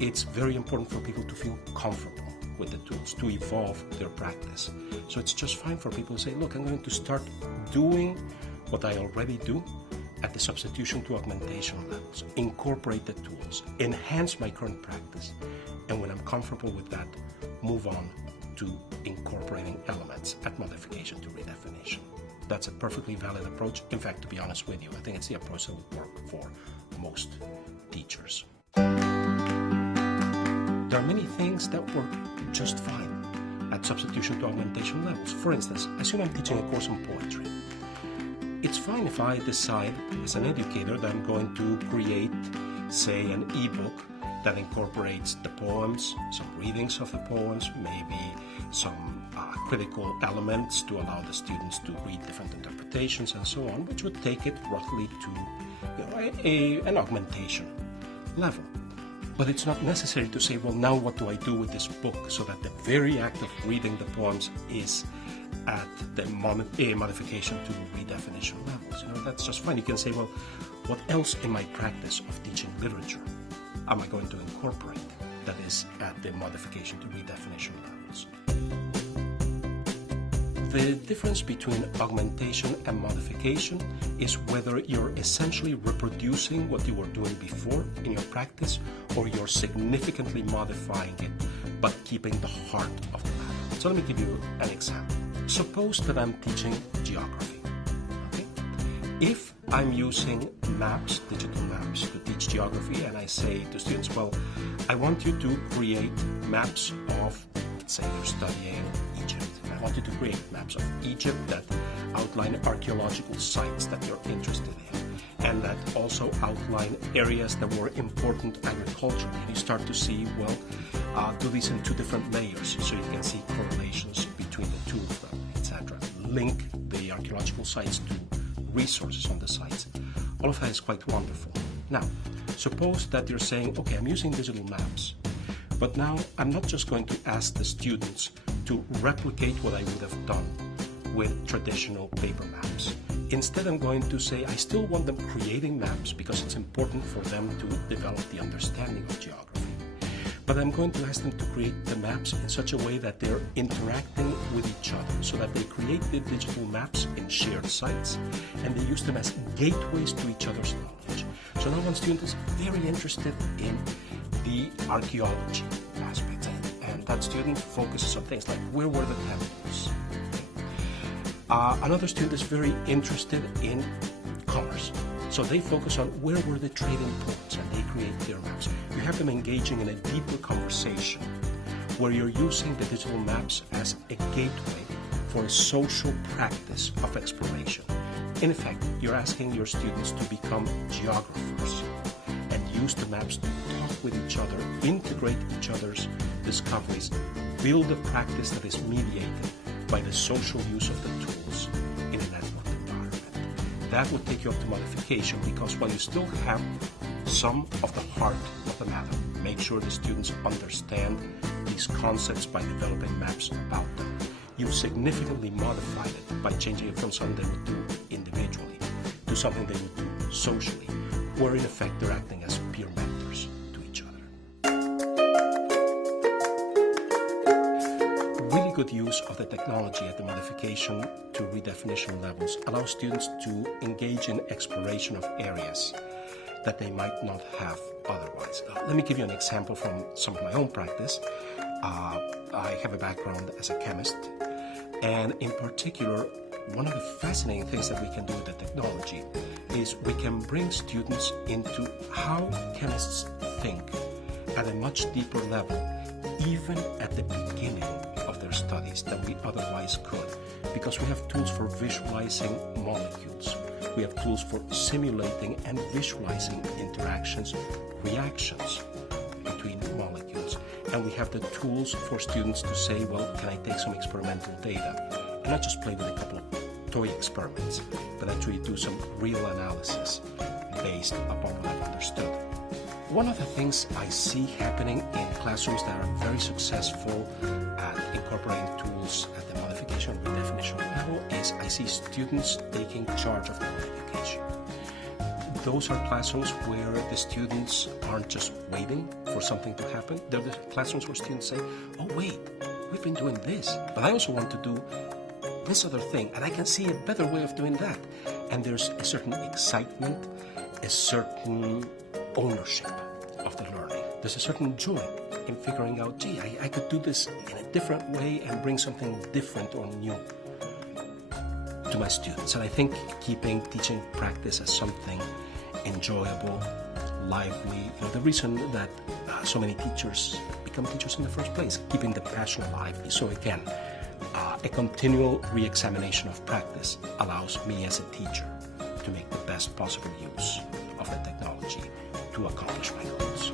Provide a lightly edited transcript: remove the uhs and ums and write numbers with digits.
it's very important for people to feel comfortable with the tools, to evolve their practice. So it's just fine for people to say, look, I'm going to start doing what I already do at the substitution to augmentation levels, incorporate the tools, enhance my current practice, and when I'm comfortable with that, move on to incorporating elements at modification to redefinition. That's a perfectly valid approach. In fact, to be honest with you, I think it's the approach that would work for most teachers. There are many things that work just fine at substitution to augmentation levels. For instance, assume I'm teaching a course on poetry. It's fine if I decide as an educator that I'm going to create, say, an ebook that incorporates the poems, some readings of the poems, maybe some critical elements to allow the students to read different interpretations and so on, which would take it roughly to an augmentation level. But it's not necessary to say, well, now what do I do with this book, so that the very act of reading the poems is at the modification to redefinition levels. That's just fine. You can say, well, what else in my practice of teaching literature am I going to incorporate that is at the modification to redefinition levels? The difference between augmentation and modification is whether you're essentially reproducing what you were doing before in your practice, or you're significantly modifying it but keeping the heart of the matter. So let me give you an example. Suppose that I'm teaching geography. Okay? If I'm using maps, digital maps, to teach geography, and I say to students, well, I want you to create maps of, let's say you're studying Egypt. I want you to create maps of Egypt that outline archaeological sites that you're interested in, and that also outline areas that were important agriculturally. And you start to see, well, do these in two different layers, so you can see correlations between the two of them, etc. Link the archaeological sites to resources on the sites. All of that is quite wonderful. Now, suppose that you're saying, okay, I'm using digital maps, but now I'm not just going to ask the students to replicate what I would have done with traditional paper maps. Instead, I'm going to say I still want them creating maps because it's important for them to develop the understanding of geography. But I'm going to ask them to create the maps in such a way that they're interacting with each other, so that they create the digital maps in shared sites, and they use them as gateways to each other's knowledge. So now one student is very interested in the archaeology aspects, and that student focuses on things like, where were the temples? Another student is very interested in commerce, so they focus on where were the trading ports, and they create their maps. You have them engaging in a deeper conversation where you're using the digital maps as a gateway for a social practice of exploration. In effect, you're asking your students to become geographers and use the maps to talk with each other, integrate each other's discoveries, build a practice that is mediated by the social use of the tools in a networked environment. That would take you up to modification, because while you still have some of the heart of the matter, make sure the students understand these concepts by developing maps about them. You've significantly modified it by changing it from something they would do individually to something they would do socially, where in effect they're acting as peer mentors to each other. Really good use of the technology at the modification to redefinition levels allows students to engage in exploration of areas that they might not have otherwise. Let me give you an example from some of my own practice. I have a background as a chemist, and in particular, one of the fascinating things that we can do with the technology is we can bring students into how chemists think at a much deeper level, even at the beginning of their studies, than we otherwise could, because we have tools for visualizing molecules. We have tools for simulating and visualizing interactions, reactions between molecules. And we have the tools for students to say, well, can I take some experimental data and not just play with a couple of toy experiments, but actually do some real analysis based upon what I've understood. One of the things I see happening in classrooms that are very successful at incorporating tools at the modification and redefinition level is I see students taking charge of their education. those are classrooms where the students aren't just waiting for something to happen. They're the classrooms where students say, oh wait, we've been doing this, but I also want to do this other thing, and I can see a better way of doing that. And there's a certain excitement, a certain ownership of the learning. There's a certain joy in figuring out, gee, I could do this in a different way and bring something different or new to my students. And I think keeping teaching practice as something enjoyable, lively, the reason that so many teachers become teachers in the first place, keeping the passion lively. So again, a continual re-examination of practice allows me as a teacher to make the best possible use of the technology to accomplish my goals.